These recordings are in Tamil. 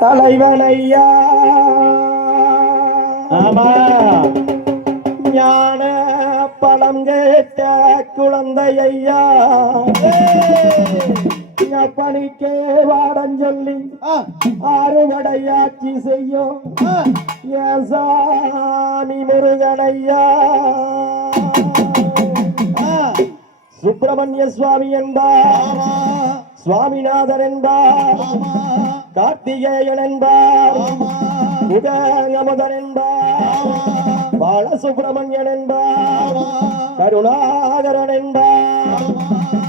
தலைவன் ஐயா ஆமா. ஞான பழம் கேட்ட குழந்தை ஐயா பணிக்கே வாடம் சொல்லி ஆறுபடையாட்சி செய்யும் சாமி முருகனையா? சுப்பிரமணிய சுவாமி என்பார் சுவாமிநாதன் என்பார் கார்த்திகேயன் என்பார் உதயமுதன் என்பார் பாலசுப்பிரமணியன் என்பார் கருணாகரன் என்பார்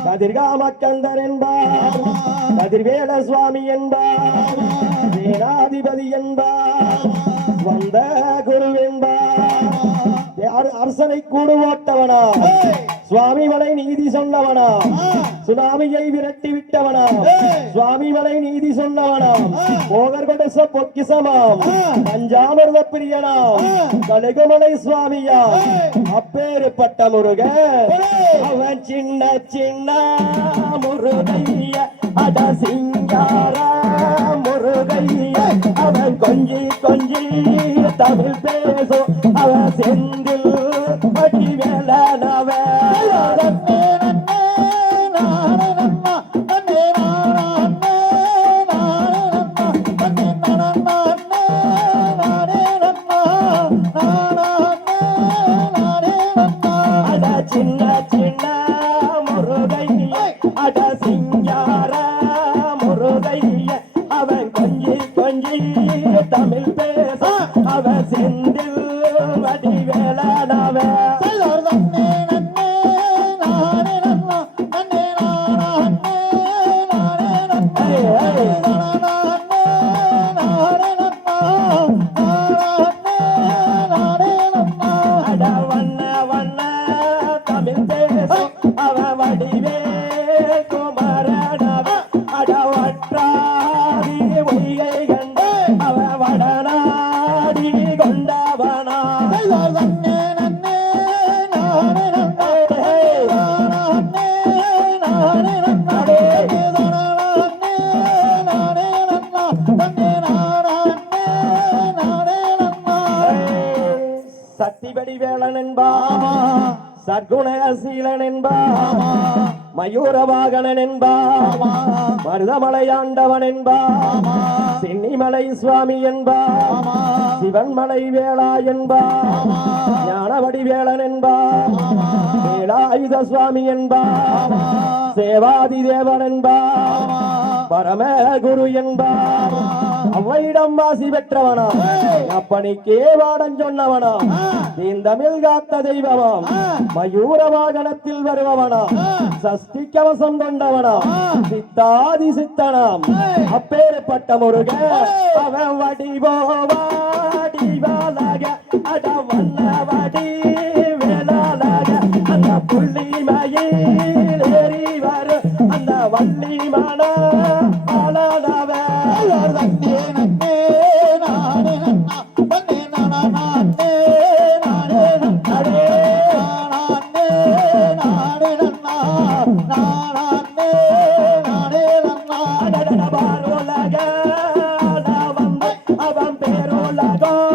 கதிர்காமக்கந்தன் என்பார் கதிர்வேல சுவாமி என்பார் சேனாதிபதி என்பார் வந்த குரு என்பார் அரசனை கூடு ஓட்டவனா சுவாமி மலை நீதி சொன்னவனா? சுனாமியை விரட்டி விட்டவனா? சுவாமி மலை நீதி சொன்னவனாம் போகர் கொடச பொக்கிசமாம் பஞ்சாமிர்த பிரியனாம். கழுகுமலை சுவாமியா? அப்பேறுபட்ட முருக. அவன் சின்ன சின்ன முருகைய அட சிங்கார முருகைய. அவன் கொஞ்சி கொஞ்சி தமிழ் பேசும். அவன் செந்தில் அவன் கொஞ்சி கொஞ்சி தமிழ் பேச சத்திபடி வேளன் என்பா சற்குணசீலன் என்பா மயூரவாகனன் என்பா மருதமலை ஆண்டவன் என்பா சென்னிமலை சுவாமி என்பா சிவன்மலை வேளா என்பா ஞானவடி வேளன் என்பா வேலாயுத சுவாமி என்பா சேவாதி தேவன் என்பா பரம குரு என்பா அவ்வையிடம் வாசி பெற்றவனா? அப்பணிக்கே வாடம் சொன்னவனா? தீந்தமிழ் காத்த தெய்வமாம். மயூர வாகனத்தில் வருபவனா? சஷ்டி கவசம் கொண்டவனா? சித்தாதி சித்தனாம். அப்பேற்பட்ட முருக அவன் வடிவோ வாடிவாலக அட வண்ண அவன் பேரோலகம்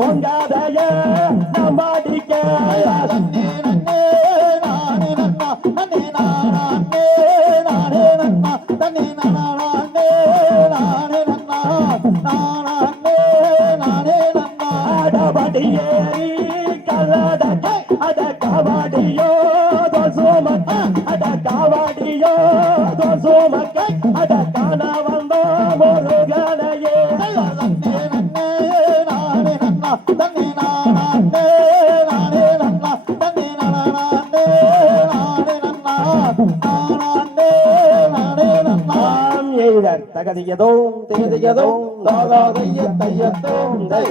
அட நம்ம அடிக்க அடபடியேறி கலடக்க அட கவாடியோ தோசுமக்க அட அட காண வந்த தகதியதோம் தேதியதோம் தாதாதைய தையத்தோம் தை.